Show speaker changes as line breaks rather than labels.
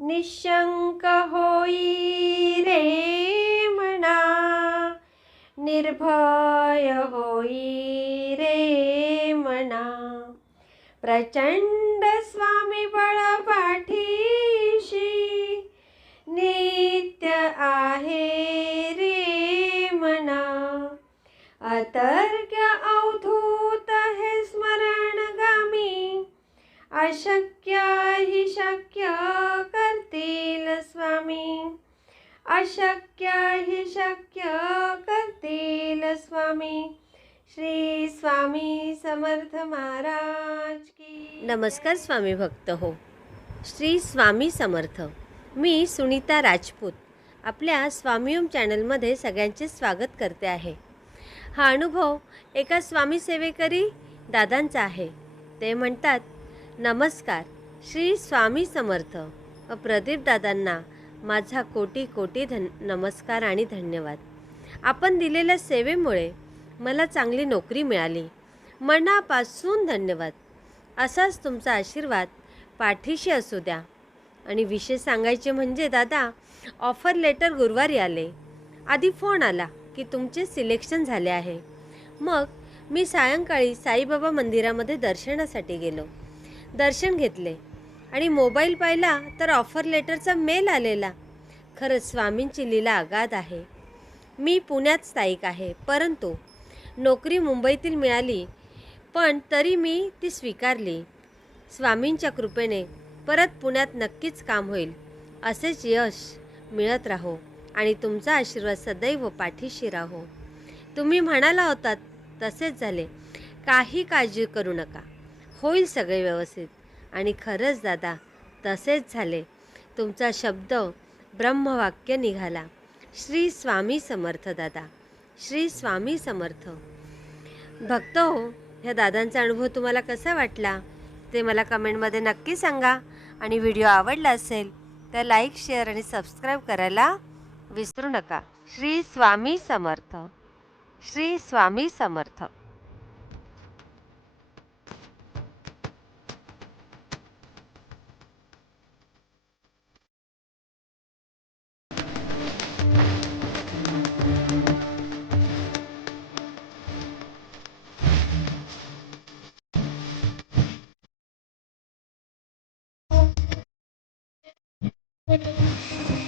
निशंक होई रे मना निर्भय होई रे मना प्रचंड स्वामी बळ पाठीशी नित्य आहे रे मना अतर्क्य अवधूत हे स्मरणगामी अशक्य हि शक्य अशक्य हि शक्य करतील स्वामी. श्री स्वामी समर्थ महाराज की नमस्कार स्वामी भक्त हो. श्री स्वामी समर्थ. मी सुनीता राजपूत आपल्या स्वामीओम चॅनलमध्ये सगळ्यांचे स्वागत करते आहे. हा अनुभव एका स्वामी सेवेकरी दादांचा आहे. ते म्हणतात नमस्कार श्री स्वामी समर्थ. व प्रदीप दादांना माझा कोटी कोटी धन नमस्कार आणि धन्यवाद. आपण दिलेल्या सेवेमुळे मला चांगली नोकरी मिळाली. मनापासून धन्यवाद. असाच तुमचा आशीर्वाद पाठीशी असू द्या. आणि विशेष सांगायचे म्हणजे दादा ऑफर लेटर गुरुवारी आले. आधी फोन आला की तुमचे सिलेक्शन झाले आहे. मग मी सायंकाळी साईबाबा मंदिरामध्ये दर्शनासाठी गेलो. दर्शन घेतले. आणि मोबाईल पाहिला तर ऑफर लेटरचा मेल आलेला. खरंच स्वामींची लीला अगाध आहे. मी पुण्यात स्थायिक आहे परंतु नोकरी मुंबईतील मिळाली पण तरी मी ती स्वीकारली. स्वामींच्या कृपेने परत पुण्यात नक्कीच काम होईल असेच यश मिळत राहो आणि तुमचा आशीर्वाद सदैव पाठीशी राहो. तुम्ही म्हणाला होतात तसेच झाले. काही काळजी करू नका. होईल सगळे व्यवस्थित. आणि खरंच दादा तसेच झाले. तुमचा शब्द ब्रह्मवाक्य निघाला. श्री स्वामी समर्थ दादा श्री स्वामी समर्थ. भक्त हो ह्या दादांचा अनुभव तुम्हाला कसा वाटला? ते मला कमेंटमध्ये नक्की सांगा. आणि व्हिडिओ आवडला असेल तर लाईक शेअर आणि सबस्क्राईब करायला विसरू नका. श्री स्वामी समर्थ. श्री स्वामी समर्थ. Thank you.